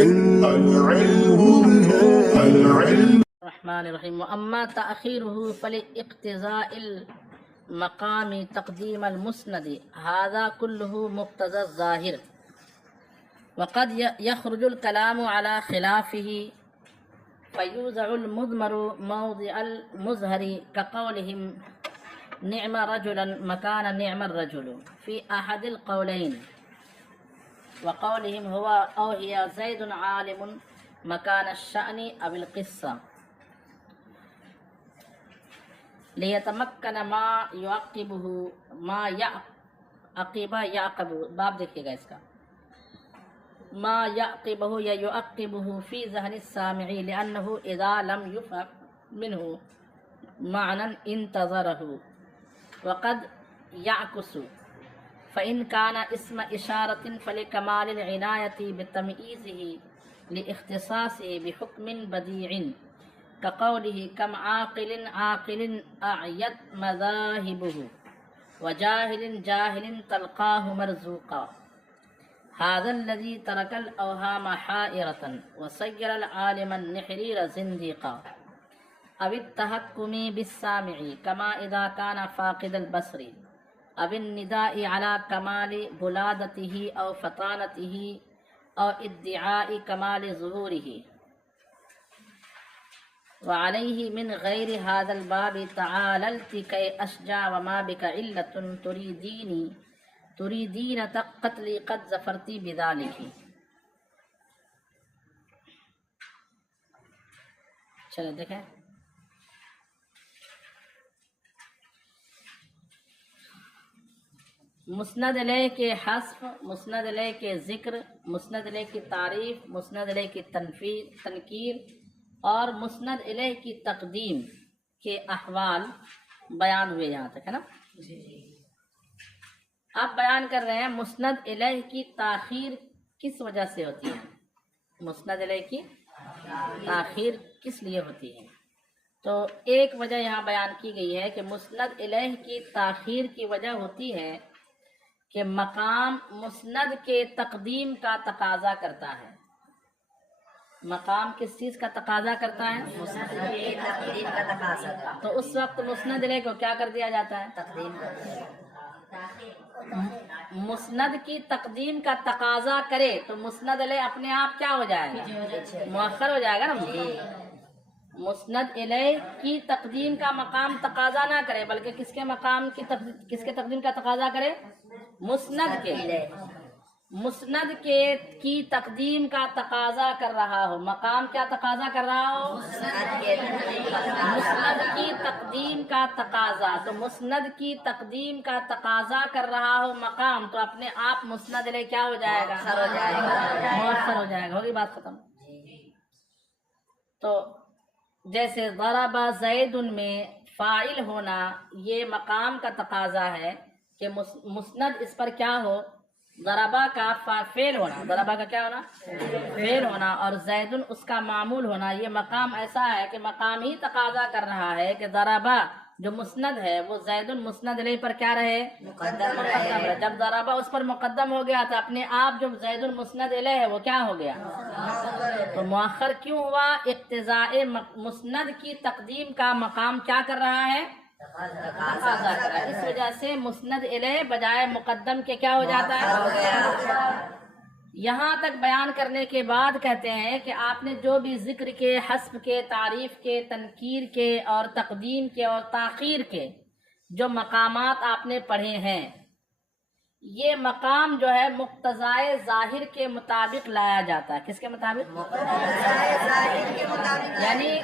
الرحمن الرحیم اما تأخیرہ فلاقتضاء المقام تقدیم المسند هذا كله مقتضى الظاہر وقد يخرج الكلام على خلافه فيوضع المضمر موضع المظهر كقولهم نعم رجلا مكان نعم الرجل في أحد القولين وقولهم هو أو هي زيد عالم مكان الشأن أو القصة لیتمکن ما یعقبہ ما یعقب باب دیکھیے گا اس کا ما یعقبہ یا یعقبہ فی ذہن السامع لأنہ اذا لم یفهم منہ معنی انتظرہ وقد یعکس فإن كان اسم اشارة فلکمال العنایة بتمئیزہ لاختصاصہ بحکم بدیع كقوله كم عاقل عاقل أعيت مذاهبه وجاهل جاهل تلقاه مرزوقا هذا الذي ترك الأوهام حائرة وصير العالم النحرير زنديقا أو التحكم بالسامع كما إذا كان فاقد البصر أو النداء على كمال بلادته أو فطانته أو ادعاء كمال ظهوره وعليه من غير هذا الباب تعاللت كي أشجع وما بك علة تريدين قتلي قد ظفرت بذلك. چلو دیکھیں مسند علیہ کے حذف، مسند علیہ کے ذکر، مسند علیہ کی تعریف، مسند علیہ کی تنکیر اور مسند الیہ کی تقدیم کے احوال بیان ہوئے یہاں تک، ہے نا. آپ بیان کر رہے ہیں مسند الیہ کی تاخیر کس وجہ سے ہوتی ہے، مسند الیہ کی تاخیر کس لیے ہوتی ہے. تو ایک وجہ یہاں بیان کی گئی ہے کہ مسند الیہ کی تاخیر کی وجہ ہوتی ہے کہ مقام مسند کے تقدیم کا تقاضا کرتا ہے. مقام کس چیز کا تقاضا کرتا ہے؟ مسند کے تقدیم کا تقاضا. تو اس وقت مسند الیہ کو کیا کر دیا جاتا ہے؟ تقدیم کر دیا. مسند کی تقدیم کا تقاضا کرے تو مسند الیہ اپنے آپ کیا ہو جائے گا؟ مؤخر ہو جائے گا نا. مسند الیہ کی تقدیم کا مقام تقاضا نہ کرے بلکہ کس کے مقام کی کس کے تقدیم کا تقاضا کرے؟ مسند کے. مسند کی تقدیم کا تقاضا کر رہا ہو، مقام کیا تقاضا کر رہا ہو؟ مسند کی تقدیم کا تقاضا. تو مسند کی تقدیم کا تقاضا کر رہا ہو مقام تو اپنے آپ مسند الیہ کیا ہو جائے گا؟ مؤخر ہو جائے گا. ہوگی بات ختم. تو جیسے ضرب زید میں فاعل ہونا یہ مقام کا تقاضا ہے کہ مسند اس پر کیا ہو؟ ضربہ کا فعل ہونا، ضربہ کا کیا ہونا؟ فعل ہونا، اور زیدن اس کا معمول ہونا. یہ مقام ایسا ہے کہ مقام ہی تقاضا کر رہا ہے کہ ضربہ جو مسند ہے وہ زیدن مسند الیہ پر کیا رہے؟ مقدم رہے. جب ضربہ اس پر مقدم ہو گیا تو اپنے آپ جو زیدن مسند الیہ ہے وہ کیا ہو گیا؟ تو مؤخر کیوں ہوا؟ اقتضاء مسند کی تقدیم کا مقام کیا کر رہا ہے؟ تقاضا کر رہا ہے. اس وجہ سے مسند الیہ بجائے مقدم کے کیا ہو جاتا ہے؟ یہاں تک بیان کرنے کے بعد کہتے ہیں کہ آپ نے جو بھی ذکر کے، حذف کے، تعریف کے، تنکیر کے اور تقدیم کے اور تاخیر کے جو مقامات آپ نے پڑھے ہیں یہ مقام جو ہے مقتضائے ظاہر کے مطابق لایا جاتا ہے. کس کے مطابق؟ یعنی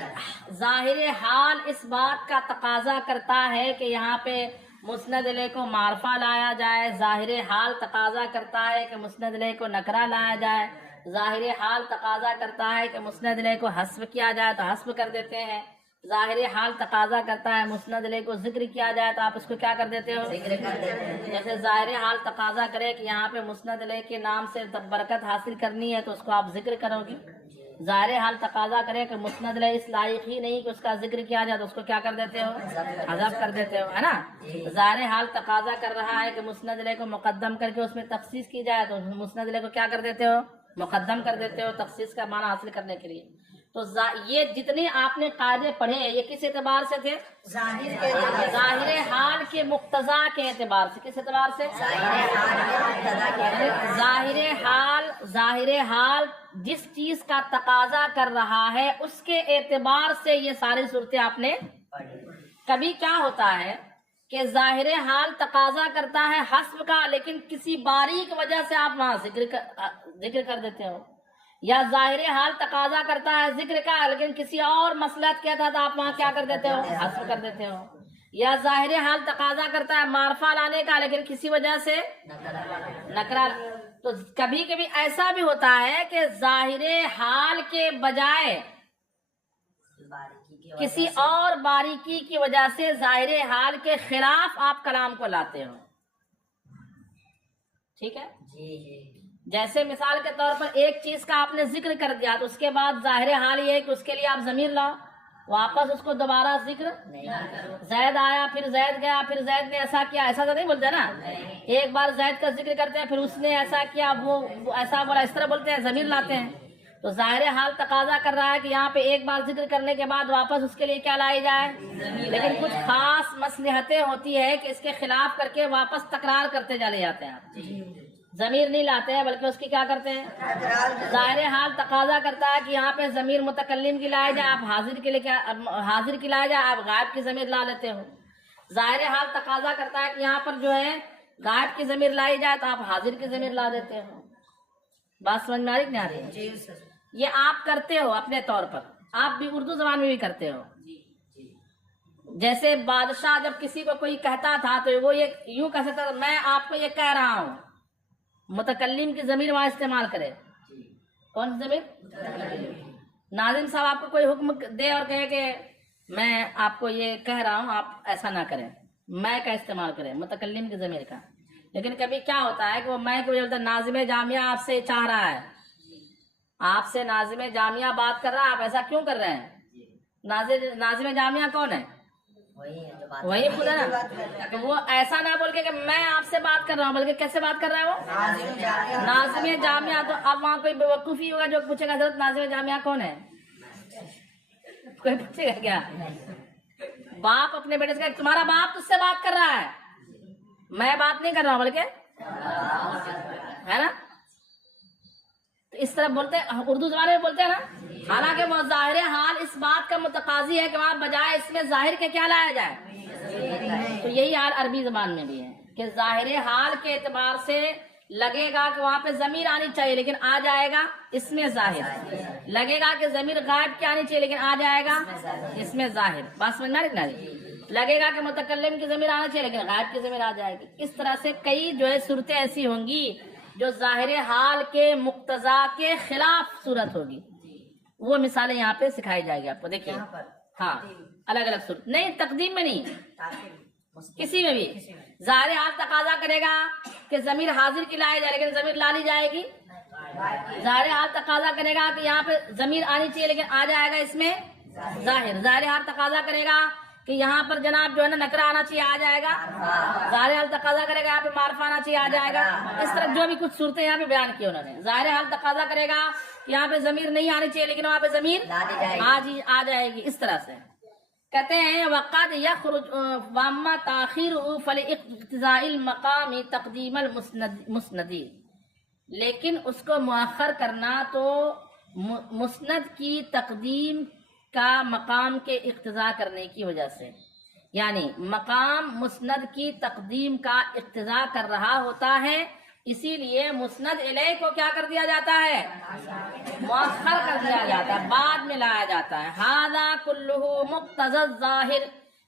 ظاہر حال اس بات کا تقاضا کرتا ہے کہ یہاں پہ مسند الیہ کو معرفہ لایا جائے، ظاہر حال تقاضا کرتا ہے کہ مسند الیہ کو نکرہ لایا جائے، ظاہر حال تقاضا کرتا ہے کہ مسند الیہ کو حذف کیا جائے تو حذف کر دیتے ہیں، ظاہر حال تقاضا کرتا ہے مسند الیہ کو ذکر کیا جائے تو آپ اس کو کیا کر دیتے ہو؟ ذکر کر دیتے ہیں. جیسے ظاہر حال تقاضا کرے کہ یہاں پہ مسند الیہ کے نام سے برکت حاصل کرنی ہے تو اس کو آپ ذکر کرو گی. ظاہر حال تقاضا کرے کہ مسند الیہ اس لائق ہی نہیں کہ اس کا ذکر کیا جائے تو اس کو کیا کر دیتے ہو؟ حذف کر دیتے ہو، ہے نا. ظاہر حال تقاضا کر رہا ہے کہ مسند الیہ کو مقدم کر کے اس میں تخصیص کی جائے تو مسند الیہ کو کیا کر دیتے ہو؟ مقدم کر دیتے ہو تخصیص کا معنی حاصل کرنے کے لیے. تو یہ جتنے آپ نے قاعدے پڑھے یہ کس اعتبار سے تھے؟ ظاہر حال کے مقتضا کے اعتبار سے. کس اعتبار سے؟ ظاہر حال جس چیز کا تقاضا کر رہا ہے اس کے اعتبار سے یہ ساری صورتیں آپ نے. کبھی کیا ہوتا ہے کہ ظاہر حال تقاضا کرتا ہے حسب کا لیکن کسی باریک وجہ سے آپ وہاں ذکر کر دیتے ہو، یا ظاہر حال تقاضا کرتا ہے ذکر کا لیکن کسی اور مصلحت کے تحت آپ وہاں کیا کر دیتے ہو؟ حسب کر دیتے ہو. یا ظاہر حال تقاضا کرتا ہے معرفہ لانے کا لیکن کسی وجہ سے نکرہ. تو کبھی کبھی ایسا بھی ہوتا ہے کہ ظاہر حال کے بجائے کسی اور باریکی کی وجہ سے ظاہر حال کے خلاف آپ کلام کو لاتے ہو. ٹھیک ہے. جیسے مثال کے طور پر ایک چیز کا آپ نے ذکر کر دیا تو اس کے بعد ظاہر حال یہ ہے کہ اس کے لیے آپ ضمیر لاؤ، واپس اس کو دوبارہ ذکر زید آیا پھر زید گیا پھر زید نے ایسا کیا، ایسا تو نہیں بولتے نا. ایک بار زید کا ذکر کرتے ہیں پھر اس نے ایسا کیا وہ ایسا بولا، اس طرح بولتے ہیں، ضمیر لاتے ہیں. تو ظاہر حال تقاضا کر رہا ہے کہ یہاں پہ ایک بار ذکر کرنے کے بعد واپس اس کے لیے کیا لائی جائے، لیکن کچھ خاص مصلحتیں ہوتی ہے کہ اس کے خلاف کر کے واپس تکرار کرتے چلے جاتے ہیں. ضمیر نہیں لاتے ہیں بلکہ اس کی کیا کرتے ہیں، ظاہر حال تقاضا کرتا ہے کہ یہاں پہ ضمیر متکلم کی لایا جائے، آپ حاضر کے لیے حاضر کی لایا جائے، آپ غائب کی ضمیر لا لیتے ہو. ظاہر حال تقاضا کرتا ہے کہ یہاں پر جو ہے غائب کی ضمیر لائی جائے تو آپ حاضر کی ضمیر لا دیتے ہو. بات سمجھ میں آ رہی نہیں آ رہی؟ یہ آپ کرتے ہو اپنے طور پر، آپ بھی اردو زبان میں بھی کرتے ہو. جیسے بادشاہ جب کسی کو کوئی کہتا تھا تو وہ یہ یوں کہہ سکتا تھا، میں آپ کو یہ کہہ رہا ہوں، متکلم کی ضمیر وہاں استعمال کرے. کون سی ضمیر؟ ناظم صاحب آپ کو کوئی حکم دے اور کہے کہ میں آپ کو یہ کہہ رہا ہوں آپ ایسا نہ کریں، میں کا استعمال کریں متکلم کی ضمیر کا. لیکن کبھی کیا ہوتا ہے کہ وہ میں کو ناظم جامعہ آپ سے چاہ رہا ہے، آپ سے ناظم جامعہ بات کر رہا ہے، آپ ایسا کیوں کر رہے ہیں؟ ناظم جامعہ کون ہے؟ وہی خود ہے نا. تو وہ ایسا نہ بول کے کہ میں آپ سے بات کر رہا ہوں، بلکہ کیسے بات کر رہا ہے وہ؟ ناظم جامعہ. تو اب وہاں کوئی بیوقوفی ہوگا جو پوچھے گا حضرت ناظم جامعہ کون ہے؟ کوئی پوچھے گا کیا؟ باپ اپنے بیٹے سے کہے تمہارا باپ تجھ سے بات کر رہا ہے، میں بات نہیں کر رہا ہوں بلکہ ہے نا. تو اس طرح بولتے اردو زبان میں بولتے ہیں نا. حالانکہ وہ ظاہر حال اس بات کا متقاضی ہے کہ وہاں بجائے اس میں ظاہر کے کیا لایا جائے. تو یہی حال عربی زبان میں بھی ہے کہ ظاہر حال کے اعتبار سے لگے گا کہ وہاں پہ ضمیر آنی چاہیے لیکن آ جائے گا اس میں ظاہر. لگے گا کہ ضمیر غائب کی آنی چاہیے لیکن آ جائے گا اس میں ظاہر. بات سمجھ میں آ رہی؟ لگے گا کہ متکلم کی ضمیر آنا چاہیے لیکن غائب کی ضمیر آ جائے گی. اس طرح سے کئی جو ہے صورتیں ایسی ہوں گی جو ظاہر حال کے مقتضا کے خلاف صورت ہوگی. وہ مثالیں یہاں پہ سکھائی جائے گی آپ کو. دیکھیے ہاں الگ الگ صورت نہیں، تقدیم میں نہیں، کسی میں بھی ظاہر حال تقاضا کرے گا کہ ضمیر حاضر کی لائے جائے لیکن ضمیر لا لی جائے گی. ظاہر حال تقاضا کرے گا کہ یہاں پہ ضمیر آنی چاہیے لیکن آ جائے گا اس میں ظاہر. ظاہر حال تقاضا کرے گا کہ یہاں پر جناب جو ہے نا نکرہ آنا چاہیے، آ جائے گا. ظاہر حال تقاضا کرے گا یہاں پہ معرفہ آنا چاہیے، آ جائے گا. اس طرح جو بھی کچھ صورتیں یہاں پہ بیان کی انہوں نے. ظاہر حال تقاضا کرے گا کہ یہاں پہ ضمیر نہیں آنی چاہیے لیکن وہاں پہ ضمیر آ جائے گی. اس طرح سے کہتے ہیں وقد یخرج واما تاخیرہ فلاقتضاء المقام تقدیم المسندی. لیکن اس کو مؤخر کرنا تو مسند کی تقدیم کا مقام کے اقتضاء کرنے کی وجہ سے، یعنی مقام مسند کی تقدیم کا اقتضاء کر رہا ہوتا ہے، اسی لیے مسند الیہ کو کیا کر دیا جاتا ہے؟ مؤخر کر دیا جاتا ہے، بعد میں لایا جاتا ہے. ھذا کلہ مقتضی الظاہر.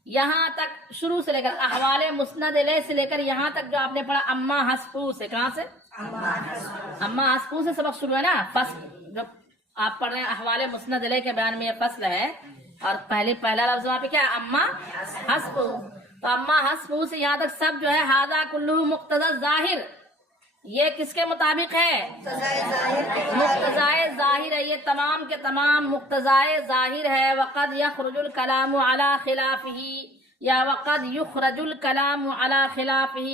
یہاں تک شروع سے لے کر احوال مسند الیہ سے لے کر یہاں تک جو آپ نے پڑھا اما حسبو سے، کہاں سے؟ اما حسبو سے سبق شروع ہے نا. فصل جو آپ پڑھ رہے ہیں احوال مسند الیہ کے بیان میں یہ فصل ہے، اور پہلا لفظ وہاں پہ کیا ہے؟ اما حسبو. تو اما حسبو سے یہاں تک سب جو ہے ھذا کلہ مقتضی الظاہر، یہ کس کے مطابق ہے؟ مقتضائے ظاہر ہے. یہ تمام کے تمام مقتضائے ظاہر ہے. وقد یخرج الکلام علی خلافہ، یا وقد یخرج الکلام علی خلافہ،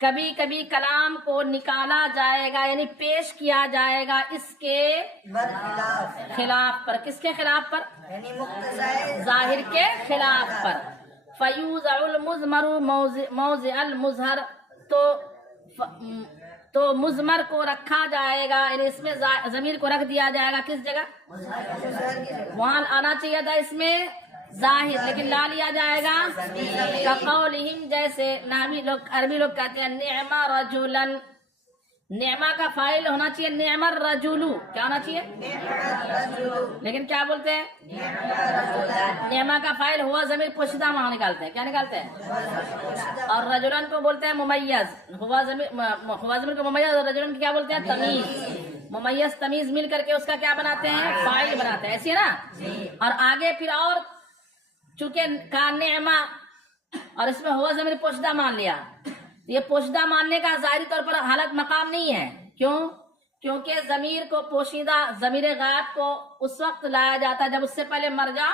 کبھی کبھی کلام کو نکالا جائے گا یعنی پیش کیا جائے گا اس کے خلاف پر. کس کے خلاف پر؟ یعنی مقتضائے ظاہر کے خلاف پر. فیوضع المضمر موضع المظہر، تو مضمر کو رکھا جائے گا یعنی اس میں ضمیر کو رکھ دیا جائے گا کس جگہ؟ وہاں آنا چاہیے تھا اس میں ظاہر، لیکن لا لیا جائے گا کقولہم، جیسے نحوی لوگ عربی لوگ کہتے ہیں نعم رجلا، نعمہ کا فاعل ہونا چاہیے نعم الرجل، کیا ہونا چاہیے؟ لیکن کیا بولتے ہیں؟ نعمہ کا فاعل ہوا ضمیر پوشیدہ وہاں نکالتے ہیں. کیا نکالتے ہیں؟ اور رجلن کو بولتے ہیں ممیز، ہوا ضمیر کو ممیز، اور رجلن کو کیا بولتے ہیں؟ تمیز. ممیز تمیز مل کر کے اس کا کیا بناتے ہیں؟ فاعل بناتے ہیں. ایسے ہے نا. اور آگے پھر اور چونکہ کا نعمہ اور اس میں ہوا ضمیر پوشیدہ مان لیا، یہ پوشیدہ ماننے کا ظاہری طور پر حالت مقام نہیں ہے. کیوں؟ کیونکہ ضمیر کو پوشیدہ، ضمیر غائب کو اس وقت لایا جاتا ہے جب اس سے پہلے مرجع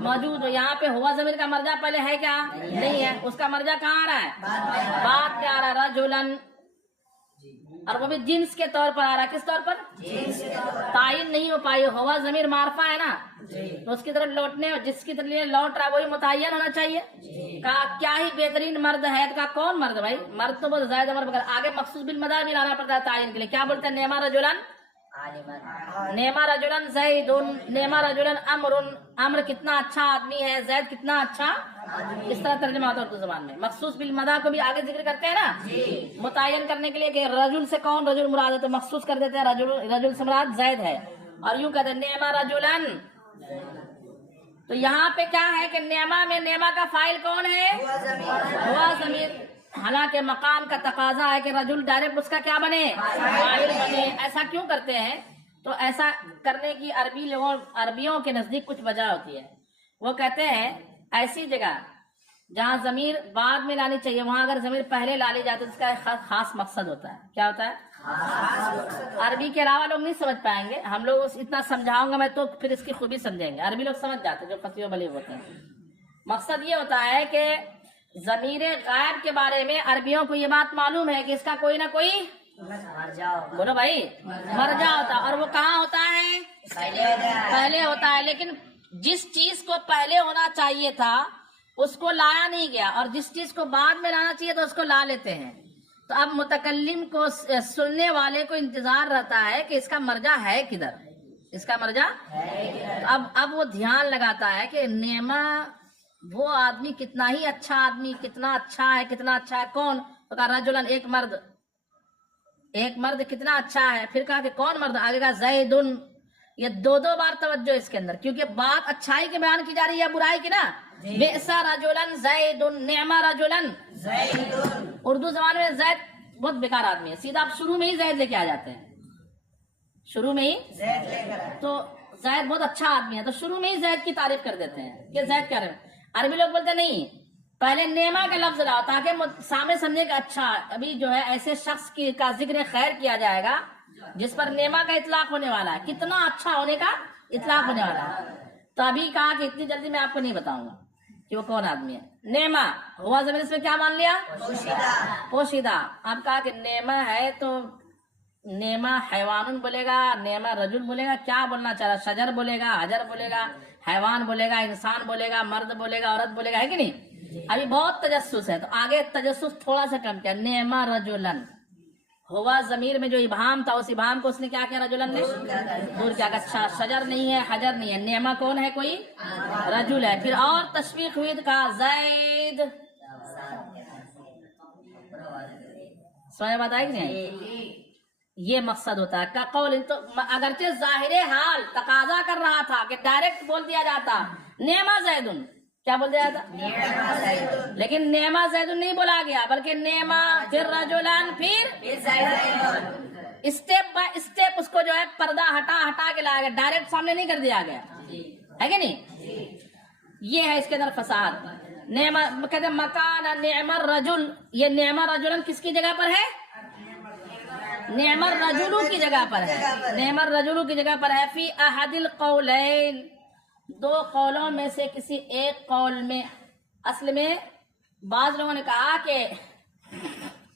موجود ہو. یہاں پہ ہوا ضمیر کا مرجع پہلے ہے کیا؟ نہیں ہے. اس کا مرجع کہاں آ رہا ہے؟ بعد میں آ رہا ہے رجلن، اور وہ بھی جنس کے طور پر آ رہا ہے. کس طور پر؟ تعین نہیں ہو پائی. ہوا ضمیر معرفہ ہے نا، تو اس کی طرف لوٹنے، جس کی طرف لوٹ رہا ہے وہی متعین ہونا چاہیے. کہا کیا ہی بہترین مرد ہے، کہا کون مرد بھائی؟ مرد تو بہت زائد امر بغیر آگے مخصوص بالمدار بھی لانا پڑتا ہے تعین کے لیے. کیا بولتے ہیں؟ نعم رجلن، نعم رجلن زید، نعم رجلن امر، امر کتنا اچھا آدمی ہے، زید کتنا اچھا. اس طرح ترجمہ ہوتا ہے اردو زبان میں. مخصوص بالمدار کو بھی آگے ذکر کرتے ہیں نا متعین کرنے کے لیے کہ رجل سے کون رجل مراد ہے، تو مخصوص کر دیتے ہیں رجل سے مراد زید ہے. اور یوں کہتے ہیں نعم رجلن. تو یہاں پہ کیا ہے کہ نعمہ میں نعمہ کا فاعل کون ہے؟ ہوا ضمیر. حالانکہ مقام کا تقاضا ہے کہ رجل ڈائریکٹ اس کا کیا بنے؟ فاعل بنے. ایسا کیوں کرتے ہیں؟ تو ایسا کرنے کی عربیوں کے نزدیک کچھ وجہ ہوتی ہے. وہ کہتے ہیں ایسی جگہ جہاں ضمیر بعد میں لانی چاہیے وہاں اگر ضمیر پہلے لا لی جاتی تو اس کا ایک خاص مقصد ہوتا ہے. کیا ہوتا ہے؟ عربی کے علاوہ لوگ نہیں سمجھ پائیں گے. ہم لوگ اتنا سمجھاؤں گا میں تو پھر اس کی خوبی سمجھیں گے. عربی لوگ سمجھ جاتے جو فصیح و بلیغ ہوتے ہیں. مقصد یہ ہوتا ہے کہ ضمیر غائب کے بارے میں عربیوں کو یہ بات معلوم ہے کہ اس کا کوئی نہ کوئی بولو بھائی مرجع ہوتا ہے. اور وہ کہاں ہوتا ہے؟ پہلے ہوتا ہے. لیکن جس چیز کو پہلے ہونا چاہیے تھا اس کو لایا نہیں گیا، اور جس چیز کو بعد میں لانا چاہیے تو اس کو لا لیتے ہیں. تو اب متکلم کو، سننے والے کو انتظار رہتا ہے کہ اس کا مرجع ہے کدھر، اس کا مرجع. اب وہ دھیان لگاتا ہے کہ نعمہ وہ آدمی کتنا ہی اچھا آدمی، کتنا اچھا ہے، کتنا اچھا ہے. کون؟ تو کہا رجلن، ایک مرد. ایک مرد کتنا اچھا ہے. پھر کہا کہ کون مرد؟ آگے کہا زیدن. یہ دو بار توجہ اس کے اندر، کیونکہ بات اچھائی کے بیان کی جا رہی ہے برائی کی نا. بئس رجلن زیدن، نعم رجلن زیدن. اردو زبان میں زید بہت بیکار آدمی ہے، سیدھا آپ شروع میں ہی زید لے کے آ جاتے ہیں. شروع میں ہی زید لے کر، تو زید بہت اچھا آدمی ہے تو شروع میں ہی زید کی تعریف کر دیتے ہیں کہ زید کیا رہے. عربی لوگ بولتے نہیں، پہلے نعمہ کا لفظ لاؤ تاکہ سامنے سمجھے کہ اچھا ابھی جو ہے ایسے شخص کا ذکر خیر کیا جائے گا جس پر نعمہ کا اطلاق ہونے والا ہے، کتنا اچھا ہونے کا اطلاق ہونے والا ہے. تو ابھی کہا کہ اتنی جلدی میں آپ کو نہیں بتاؤں گا کہ وہ کون آدمی ہے. نعمہ ہوا ضمیر اس میں کیا مان لیا؟ پوشیدہ. اب کہا کہ نعمہ ہے تو نعمہ حیوان بولے گا، نعمہ رجل بولے گا، کیا بولنا چاہ رہا؟ شجر بولے گا، حجر بولے گا، حیوان بولے گا، انسان بولے گا، مرد بولے گا، عورت بولے گا، ہے کہ نہیں؟ ابھی بہت تجسس ہے تو آگے تجسس تھوڑا سا کم کیا. نعمہ رجلن، ہوا ضمیر میں جو ابہام تھا اس ابہام کو اس نے کیا کیا؟ رجلن نے دور کیا. اچھا شجر نہیں ہے، حجر نہیں ہے، نعمہ کون ہے؟ کوئی رجل ہے. پھر اور تشویق ہوئی تو کہا زید. سمجھ بات آئی کہ نہیں؟ یہ مقصد ہوتا ہے کا قول. تو اگرچہ ظاہر حال تقاضا کر رہا تھا کہ ڈائریکٹ بول دیا جاتا نعمہ زیدن، کیا بول دیا جاتا؟ لیکن نعمہ زیدن نہیں بولا گیا بلکہ نعمہ پھر رجلان پھر اسٹیپ بائی اسٹیپ اس کو جو ہے پردہ ہٹا کے لایا گیا، ڈائریکٹ سامنے نہیں کر دیا گیا، ہے کہ نہیں؟ یہ ہے اس کے اندر فساد. نعمہ کہتے ہیں مکان نعم الرجل، یہ نعم الرجل کس کی جگہ پر ہے؟ نعم الرجل کی جگہ پر ہے. نعم الرجل کی جگہ پر ہے. فی احد القولین، دو قولوں میں سے کسی ایک قول میں. اصل میں بعض لوگوں نے کہا کہ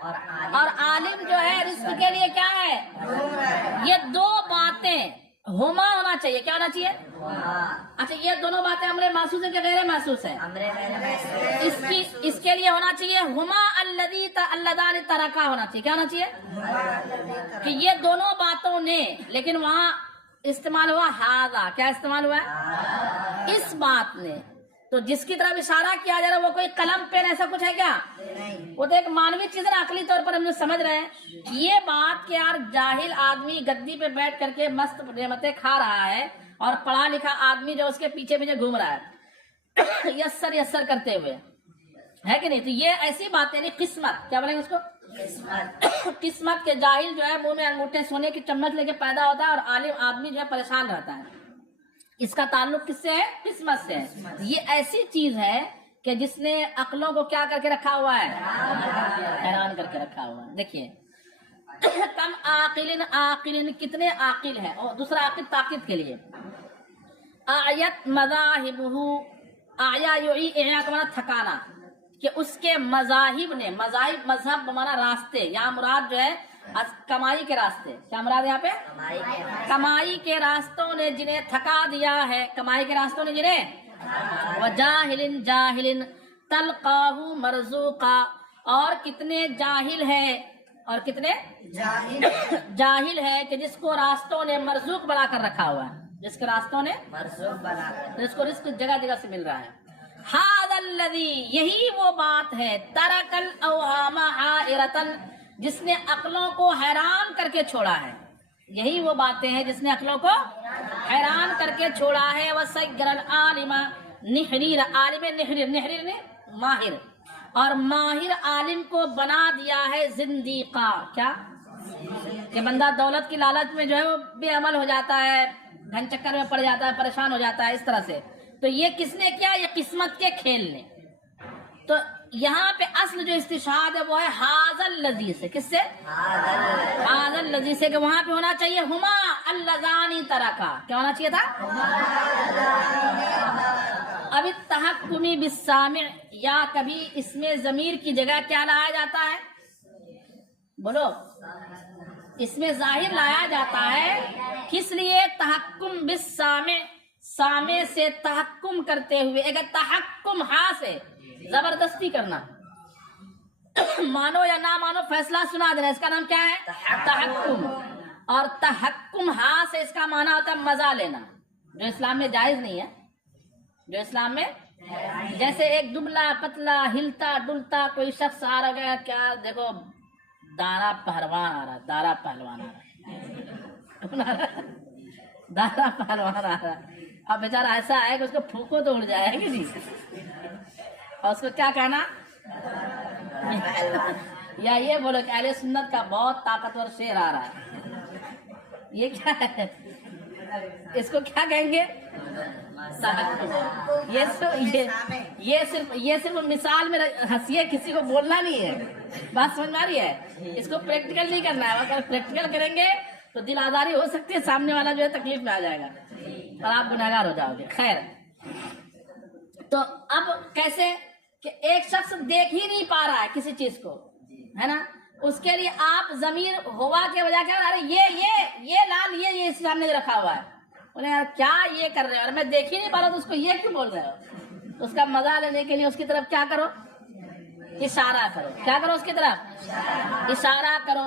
اور عالم جو ہے رزق کے لیے کیا ہے؟ یہ دو باتیں ہما ہونا چاہیے. کیا ہونا چاہیے؟ اچھا یہ دونوں باتیں امر محسوس ہے کہ غیر محسوس ہے؟ اس کے لیے ہونا چاہیے ہما اللذان ترکا ہونا چاہیے. کیا ہونا چاہیے؟ کہ یہ دونوں باتوں نے، لیکن وہاں استعمال ہوا ہاذا. کیا استعمال ہوا ہے؟ اس بات نے. تو جس کی طرف اشارہ کیا جا رہا ہے وہ کوئی قلم پین ایسا کچھ ہے کیا؟ وہ تو ایک مانوی چیز ہے، عقلی طور پر ہم لوگ سمجھ رہے ہیں. یہ بات کہ یار جاہل آدمی گدی پہ بیٹھ کر کے مست نعمتیں کھا رہا ہے اور پڑھا لکھا آدمی جو اس کے پیچھے پیچھے گھوم رہا ہے یسر کرتے ہوئے، ہے کہ نہیں؟ تو یہ ایسی باتیں نہیں. قسمت کیا بولیں گے اس کو؟ قسمت کے جاہل جو ہے منہ میں انگوٹھے سونے کی چمچ لے کے پیدا ہوتا ہے اور عالم آدمی جو ہے پریشان رہتا ہے. اس کا تعلق کس سے ہے؟ قسمت سے ہے. یہ ایسی چیز ہے کہ جس نے عقلوں کو کیا کر کے رکھا ہوا ہے؟ حیران کر کے رکھا ہوا ہے. دیکھیے کم عاقل کتنے عاقل ہیں. اور دوسرا عاقل تاکید کے لیے آیت مذاہبہ، آیا یعی اعیا کا معنی تھکانا، کہ اس کے مذاہب نے، مذہب بمانا راستے، یہاں مراد جو ہے کمائی کے راستے. کیا مراد یہاں پہ؟ کمائی کے راستوں نے جنہیں تھکا دیا ہے. کمائی کے راستوں نے جنہیں وجاہل جاہل تلقاہ مرزوقا، اور کتنے جاہل ہے، اور کتنے جاہل ہے کہ جس کو راستوں نے مرزوق بنا کر رکھا ہوا ہے. جس کے راستوں نے مرزوق بنا کر، جس کو رزق جگہ جگہ سے مل رہا ہے. ھذا الذی، یہی وہ بات ہے، ترک الاوہام حائرۃ، جس نے عقلوں کو حیران کر کے چھوڑا ہے. یہی وہ باتیں ہیں جس نے عقلوں کو حیران کر کے چھوڑا ہے. وَسَيَّرَ الْعَالِمَ نِحْرِيرَ، عالم نحریر نے ماہر، اور ماہر عالم کو بنا دیا ہے زندیقہ. کیا؟ کہ بندہ دولت کی لالچ میں جو ہے وہ بے عمل ہو جاتا ہے، گھن چکر میں پڑ جاتا ہے، پریشان ہو جاتا ہے اس طرح سے. تو یہ کس نے کیا؟ یہ قسمت کے کھیل نے. تو یہاں پہ اصل جو استشہاد ہے وہ ہے ھذا الذی سے. کس سے؟ ھذا الذی سے، کہ وہاں پہ ہونا چاہیے ہما اللذان ترکا. کیا ہونا چاہیے تھا؟ اب التحکمی بالسامع، یا کبھی اس میں ضمیر کی جگہ کیا لایا جاتا ہے؟ بولو. اس میں ظاہر لایا جاتا ہے. کس لیے؟ تحکم بالسامع، سامع سے تحکم کرتے ہوئے. اگر تحکم ہاں سے زبردستی کرنا، مانو یا نہ مانو فیصلہ سنا دینا، اس کا نام کیا ہے؟ تحکم. اور تحکم ہاں سے اس کا معنی ہوتا ہے مزہ لینا، جو اسلام میں جائز نہیں ہے. جو اسلام میں، جیسے ایک دبلا پتلا ہلتا ڈلتا کوئی شخص آ رہا گیا، کیا دیکھو دارا پہلوان آ رہا، دارا پہلوان آ رہا، دارا پہلوان آ رہا. اب بیچارہ ایسا ہے کہ اس کو پھونکو تو اڑ جائے گی نہیں، اور اس کو کیا کہنا؟ یا یہ بولو کہ اہل سنت کا بہت طاقتور شعر آ رہا ہے. یہ کیا ہے؟ اس کو کیا کہیں گے؟ یہ صرف مثال میں ہنسیے، کسی کو بولنا نہیں ہے. بات سمجھ میں آ رہی ہے؟ اس کو پریکٹیکل نہیں کرنا ہے. اگر پریکٹیکل کریں گے تو دل آزاری ہو سکتی ہے، سامنے والا جو ہے تکلیف میں آ جائے گا اور آپ گنہگار ہو جاؤ گے. خیر، تو اب کیسے کہ ایک شخص دیکھ ہی نہیں پا رہا ہے کسی چیز کو، ہے نا، اس کے لیے آپ ضمیر ہوا کے وجہ کیا، ارے یہ لال یہ سامنے رکھا ہوا ہے، بولے یار کیا یہ کر رہے ہو، اور میں دیکھ ہی نہیں پا رہا تو اس کو یہ کیوں بول رہے ہو؟ اس کا مزہ لینے کے لیے اس کی طرف کیا کرو؟ اشارہ کرو. کیا کرو؟ اس کی طرف اشارہ کرو.